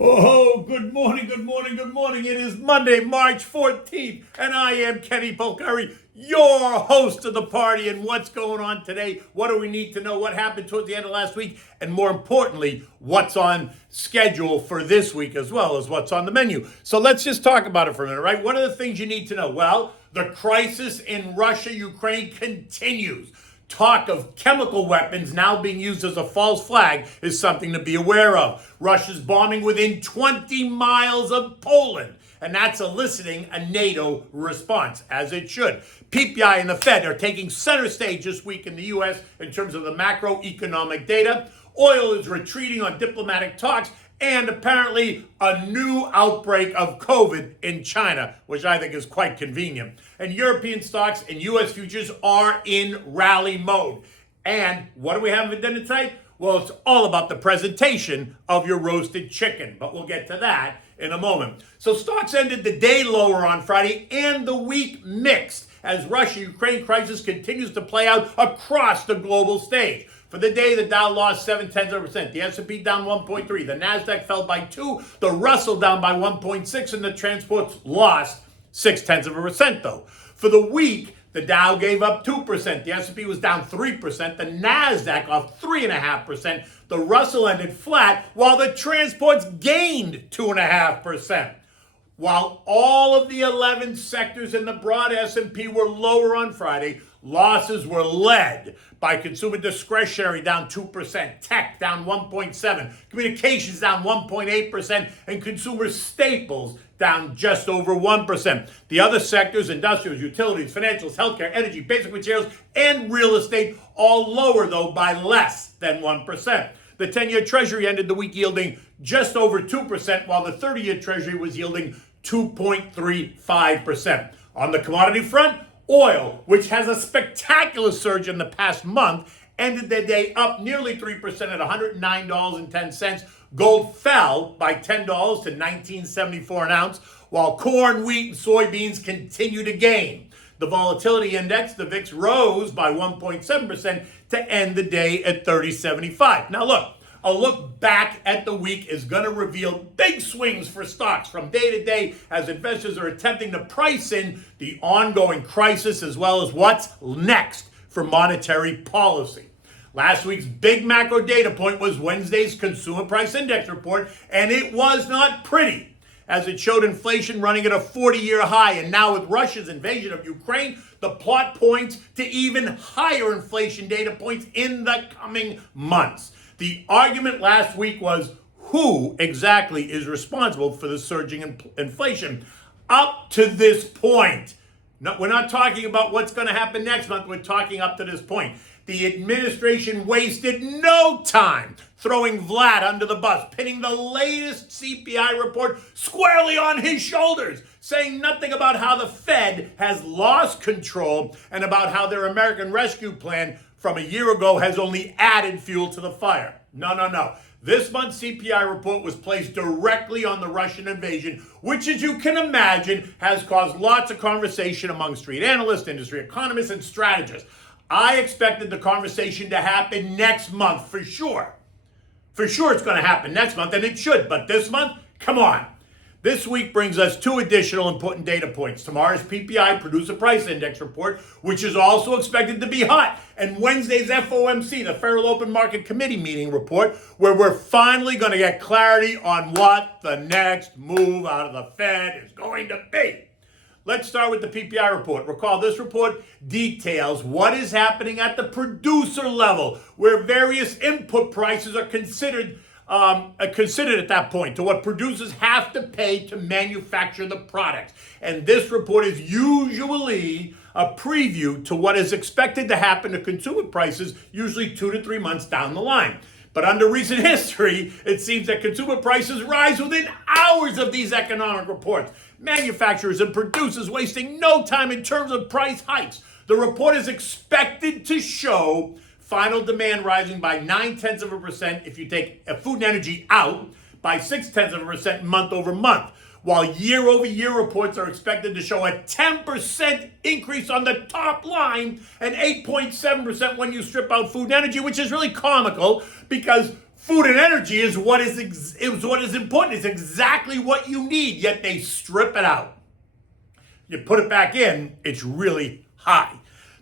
Oh, good morning, good morning, good morning. It is Monday, March 14th, and I am Kenny Polcari, your host of the party. And what's going on today? What do we need to know? What happened towards the end of last week? And more importantly, what's on schedule for this week as well as what's on the menu. So let's just talk about it for a minute, right? What are the things you need to know? Well, the crisis in Russia, Ukraine continues. Talk of chemical weapons now being used as a false flag is something to be aware of. Russia's bombing within 20 miles of Poland, and that's eliciting a NATO response, as it should. PPI and the FED are taking center stage this week in the U.S. in terms of the macroeconomic data. Oil is retreating on diplomatic talks, and apparently a new outbreak of COVID in China, which I think is quite convenient. And European stocks and U.S. futures are in rally mode. And what do we have for dinner tonight? Well, it's all about the presentation of your roasted chicken, but we'll get to that in a moment. So stocks ended the day lower on Friday and the week mixed as Russia-Ukraine crisis continues to play out across the global stage. For the day, the Dow lost 0.7%, the S&P down 1.3%, the Nasdaq fell by 2%, the Russell down by 1.6%, and the transports lost 0.6% though. For the week, the Dow gave up 2%, the S&P was down 3%, the Nasdaq off 3.5%, the Russell ended flat, while the transports gained 2.5%. While all of the 11 sectors in the broad S&P were lower on Friday, losses were led by consumer discretionary down 2%, tech down 1.7%, communications down 1.8%, and consumer staples down just over 1%. The other sectors, industrials, utilities, financials, healthcare, energy, basic materials, and real estate, all lower though by less than 1%. The 10-year Treasury ended the week yielding just over 2%, while the 30-year Treasury was yielding 2.35%. On the commodity front, oil, which has a spectacular surge in the past month, ended the day up nearly 3% at $109.10. Gold fell by $10 to $19.74 an ounce, while corn, wheat, and soybeans continue to gain. The volatility index, the VIX, rose by 1.7% to end the day at 30.75. Now look, a look back at the week is going to reveal big swings for stocks from day to day as investors are attempting to price in the ongoing crisis as well as what's next for monetary policy. Last week's big macro data point was Wednesday's Consumer Price Index report, and it was not pretty, as it showed inflation running at a 40-year high. And now with Russia's invasion of Ukraine, the plot points to even higher inflation data points in the coming months. The argument last week was who exactly is responsible for the surging inflation up to this point. No, we're not talking about what's going to happen next month. We're talking up to this point. The administration wasted no time throwing Vlad under the bus, pinning the latest CPI report squarely on his shoulders, saying nothing about how the Fed has lost control and about how their American Rescue Plan from a year ago has only added fuel to the fire. No. This month's CPI report was placed directly on the Russian invasion, which, as you can imagine, has caused lots of conversation among street analysts, industry economists, and strategists. I expected the conversation to happen next month for sure. For sure it's going to happen next month, and it should. But this month, come on. This week brings us two additional important data points. Tomorrow's PPI Producer Price Index report, which is also expected to be hot. And Wednesday's FOMC, the Federal Open Market Committee meeting report, where we're finally going to get clarity on what the next move out of the Fed is going to be. Let's start with the PPI report. Recall, this report details what is happening at the producer level, where various input prices are considered at that point, to what producers have to pay to manufacture the products. And this report is usually a preview to what is expected to happen to consumer prices, usually 2 to 3 months down the line. But under recent history, it seems that consumer prices rise within hours of these economic reports. Manufacturers and producers wasting no time in terms of price hikes. The report is expected to show final demand rising by 0.9% if you take food and energy out, by 0.6% month over month, while year-over-year reports are expected to show a 10% increase on the top line and 8.7% when you strip out food and energy, which is really comical because Food and energy is what is important. It's exactly what you need, yet they strip it out. You put it back in, it's really high.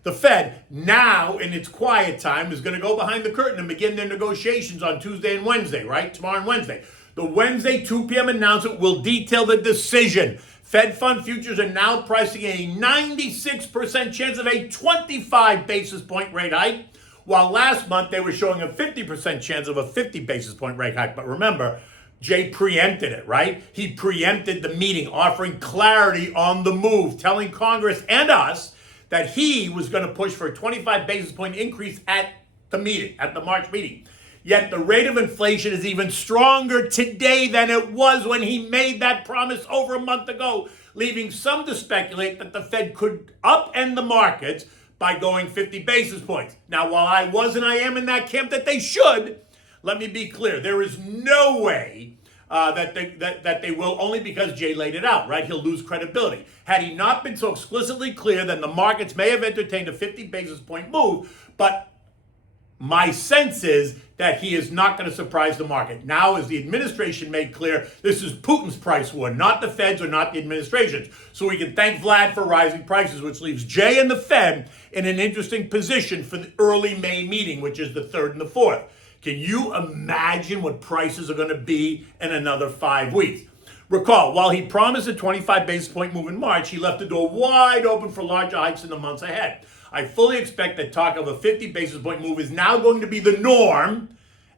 The Fed, now in its quiet time, is going to go behind the curtain and begin their negotiations on Tuesday and Wednesday, right? Tomorrow and Wednesday. The Wednesday 2 p.m. announcement will detail the decision. Fed fund futures are now pricing a 96% chance of a 25 basis point rate hike, while last month they were showing a 50% chance of a 50 basis point rate hike. But remember, Jay preempted it, right? He preempted the meeting, offering clarity on the move, telling Congress and us that he was going to push for a 25 basis point increase at the meeting, at the March meeting. Yet the rate of inflation is even stronger today than it was when he made that promise over a month ago, leaving some to speculate that the Fed could upend the markets by going 50 basis points. Now, while I was and I am in that camp that they should, let me be clear. There is no way that they will, only because Jay laid it out, right? He'll lose credibility. Had he not been so explicitly clear, then the markets may have entertained a 50 basis point move, but my sense is that he is not going to surprise the market. Now, as the administration made clear, this is Putin's price war, not the Fed's or not the administration's. So we can thank Vlad for rising prices, which leaves Jay and the Fed in an interesting position for the early May meeting, which is the 3rd and the 4th. Can you imagine what prices are going to be in another 5 weeks? Recall, while he promised a 25 basis point move in March, he left the door wide open for larger hikes in the months ahead. I fully expect that talk of a 50 basis point move is now going to be the norm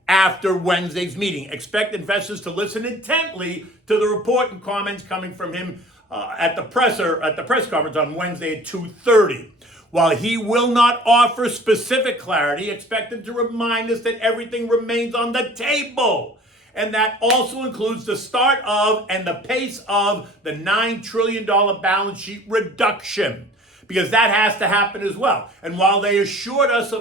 after Wednesday's meeting. Expect investors to listen intently to the report and comments coming from him at the press conference on Wednesday at 2:30. While he will not offer specific clarity, expect him to remind us that everything remains on the table. And that also includes the start of and the pace of the $9 trillion balance sheet reduction, because that has to happen as well. And while they assured us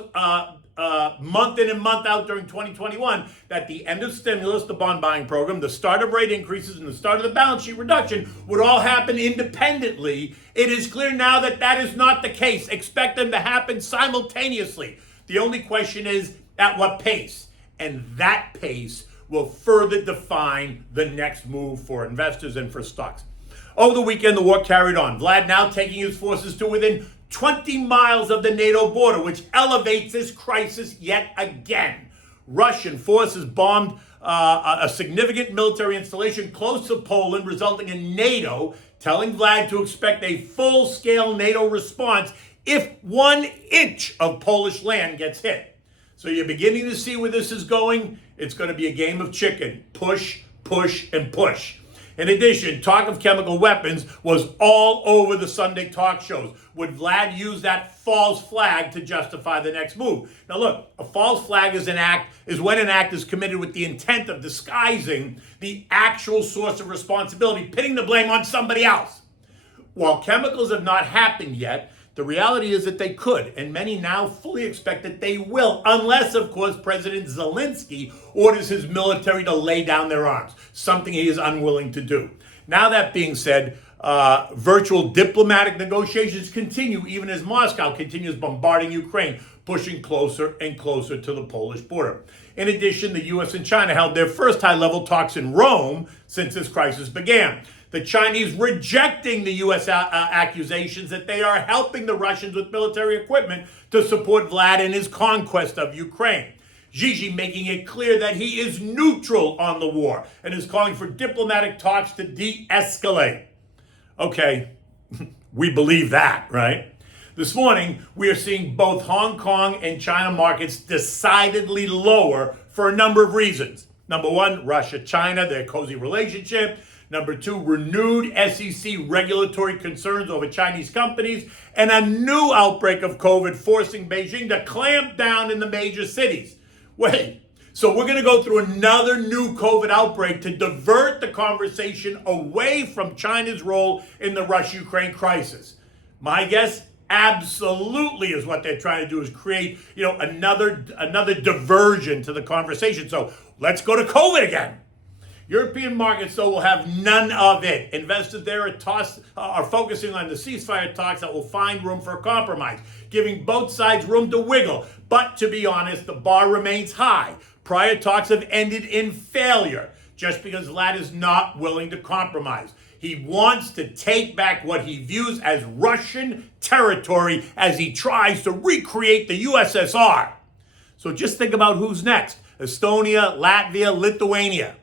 month in and month out during 2021 that the end of stimulus, the bond buying program, the start of rate increases, and the start of the balance sheet reduction would all happen independently, it is clear now that that is not the case. Expect them to happen simultaneously. The only question is at what pace, and that pace will further define the next move for investors and for stocks. Over the weekend, the war carried on. Vlad now taking his forces to within 20 miles of the NATO border, which elevates this crisis yet again. Russian forces bombed a significant military installation close to Poland, resulting in NATO telling Vlad to expect a full-scale NATO response if 1 inch of Polish land gets hit. So you're beginning to see where this is going. It's going to be a game of chicken. Push, push, and push. In addition, talk of chemical weapons was all over the Sunday talk shows. Would Vlad use that false flag to justify the next move? Now look, a false flag is when an act is committed with the intent of disguising the actual source of responsibility, pitting the blame on somebody else. While chemicals have not happened yet, the reality is that they could, and many now fully expect that they will, unless, of course, President Zelensky orders his military to lay down their arms, something he is unwilling to do. Now, that being said, virtual diplomatic negotiations continue even as Moscow continues bombarding Ukraine, pushing closer and closer to the Polish border. In addition, the U.S. and China held their first high-level talks in Rome since this crisis began. The Chinese rejecting the U.S. accusations that they are helping the Russians with military equipment to support Vlad in his conquest of Ukraine. Xi making it clear that he is neutral on the war and is calling for diplomatic talks to de-escalate. Okay, we believe that, right? This morning, we are seeing both Hong Kong and China markets decidedly lower for a number of reasons. Number one, Russia-China, their cozy relationship. Number two, renewed SEC regulatory concerns over Chinese companies, and a new outbreak of COVID forcing Beijing to clamp down in the major cities. Wait, so we're going to go through another new COVID outbreak to divert the conversation away from China's role in the Russia-Ukraine crisis. My guess, absolutely, is what they're trying to do, is create, another diversion to the conversation. So let's go to COVID again. European markets, though, will have none of it. Investors there are focusing on the ceasefire talks that will find room for a compromise, giving both sides room to wiggle. But to be honest, the bar remains high. Prior talks have ended in failure just because Vlad is not willing to compromise. He wants to take back what he views as Russian territory as he tries to recreate the USSR. So just think about who's next. Estonia, Latvia, Lithuania.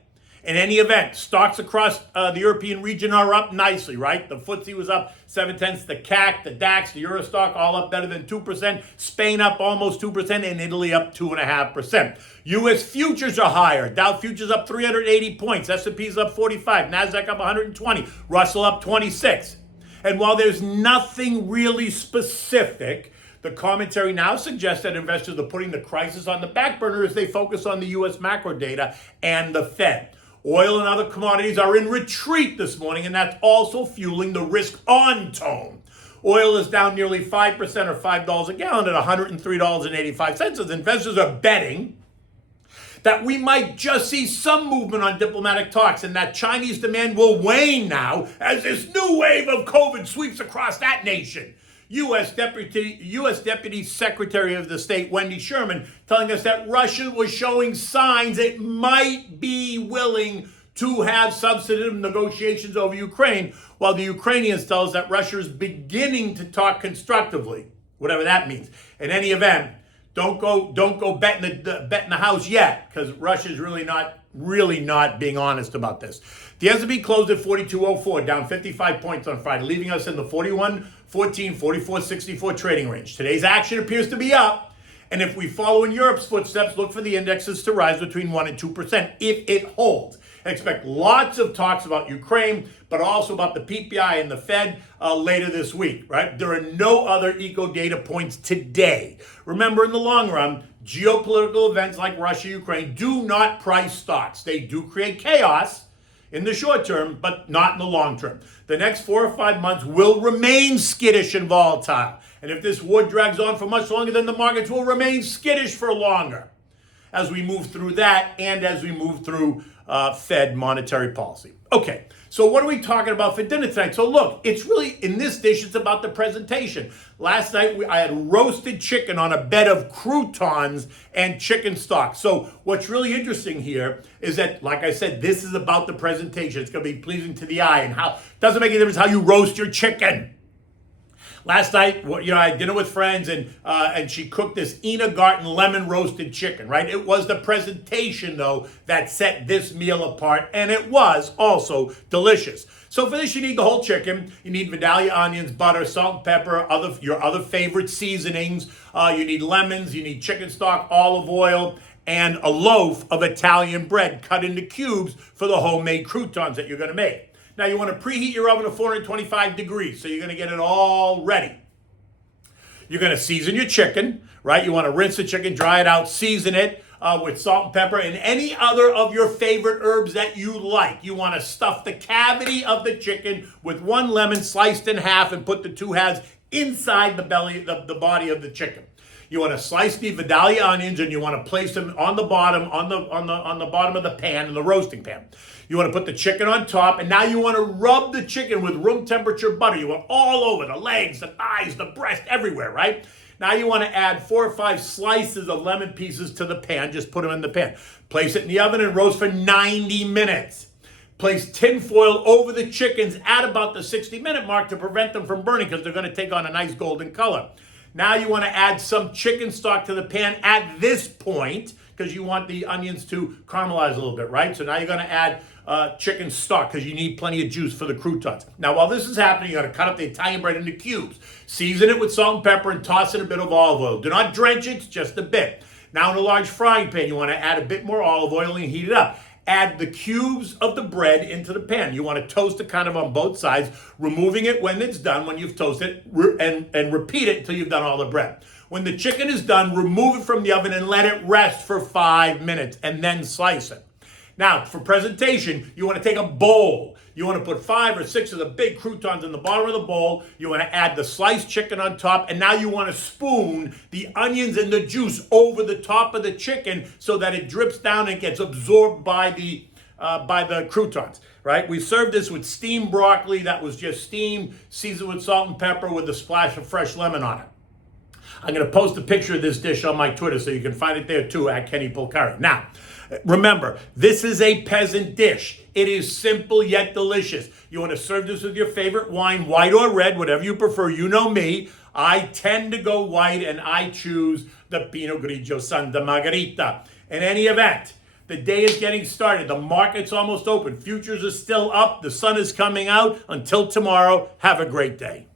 In any event, stocks across the European region are up nicely, right? The FTSE was up 0.7, the CAC, the DAX, the Eurostock all up better than 2%. Spain up almost 2%, and Italy up 2.5%. U.S. futures are higher. Dow futures up 380 points. S&P's up 45. NASDAQ up 120. Russell up 26. And while there's nothing really specific, the commentary now suggests that investors are putting the crisis on the back burner as they focus on the U.S. macro data and the Fed. Oil and other commodities are in retreat this morning, and that's also fueling the risk-on tone. Oil is down nearly 5% or $5 a gallon at $103.85 as investors are betting that we might just see some movement on diplomatic talks and that Chinese demand will wane now as this new wave of COVID sweeps across that nation. U.S. Deputy Secretary of the State Wendy Sherman telling us that Russia was showing signs it might be willing to have substantive negotiations over Ukraine, while the Ukrainians tell us that Russia is beginning to talk constructively, whatever that means. In any event, don't go betting the house yet, because Russia's really not being honest about this. The S&P closed at 4204, down 55 points on Friday, leaving us in the 41.14, 44.64 trading range. Today's action appears to be up, and if we follow in Europe's footsteps, look for the indexes to rise between 1 and 2% if it holds. Expect lots of talks about Ukraine, but also about the PPI and the FED later this week, right? There are no other eco data points today. Remember, in the long run, geopolitical events like Russia, Ukraine do not price stocks. They do create chaos in the short term, but not in the long term. The next 4 or 5 months will remain skittish and volatile. And if this war drags on for much longer, then the markets will remain skittish for longer as we move through that and as we move through Fed monetary policy. Okay, so what are we talking about for dinner tonight? So look, it's really, in this dish, it's about the presentation. Last night, I had roasted chicken on a bed of croutons and chicken stock. So what's really interesting here is that, like I said, this is about the presentation. It's going to be pleasing to the eye, and how doesn't make any difference how you roast your chicken. Last night, I had dinner with friends, and she cooked this Ina Garten lemon roasted chicken, right? It was the presentation, though, that set this meal apart, and it was also delicious. So for this, you need the whole chicken. You need Vidalia onions, butter, salt and pepper, your other favorite seasonings. You need lemons, you need chicken stock, olive oil, and a loaf of Italian bread cut into cubes for the homemade croutons that you're going to make. Now, you want to preheat your oven to 425 degrees, so you're going to get it all ready. You're going to season your chicken, right? You want to rinse the chicken, dry it out, season it with salt and pepper and any other of your favorite herbs that you like. You want to stuff the cavity of the chicken with 1 lemon sliced in half and put the 2 halves inside the belly, the body of the chicken. You want to slice the Vidalia onions, and you want to place them on the bottom, on the bottom of the pan, in the roasting pan. You want to put the chicken on top, and now you want to rub the chicken with room temperature butter. You want all over, the legs, the thighs, the breast, everywhere, right? Now you want to add 4 or 5 slices of lemon pieces to the pan. Just put them in the pan. Place it in the oven and roast for 90 minutes. Place tin foil over the chickens at about the 60-minute mark to prevent them from burning, because they're going to take on a nice golden color. Now you want to add some chicken stock to the pan at this point, because you want the onions to caramelize a little bit, right? So now you're going to add chicken stock, because you need plenty of juice for the croutons. Now, while this is happening, you're going to cut up the Italian bread into cubes. Season it with salt and pepper and toss in a bit of olive oil. Do not drench it, just a bit. Now in a large frying pan, you want to add a bit more olive oil and heat it up. Add the cubes of the bread into the pan. You want to toast it kind of on both sides, removing it when it's done, when you've toasted it, and repeat it until you've done all the bread. When the chicken is done, remove it from the oven and let it rest for 5 minutes, and then slice it. Now, for presentation, you want to take a bowl. You want to put 5 or 6 of the big croutons in the bottom of the bowl. You want to add the sliced chicken on top, and now you want to spoon the onions and the juice over the top of the chicken so that it drips down and gets absorbed by the croutons, right? We served this with steamed broccoli that was just steamed, seasoned with salt and pepper with a splash of fresh lemon on it. I'm going to post a picture of this dish on my Twitter so you can find it there too, at Kenny Pulcari. Now, remember, this is a peasant dish. It is simple yet delicious. You want to serve this with your favorite wine, white or red, whatever you prefer. You know me. I tend to go white, and I choose the Pinot Grigio Santa Margherita. In any event, the day is getting started. The market's almost open. Futures are still up. The sun is coming out. Until tomorrow, have a great day.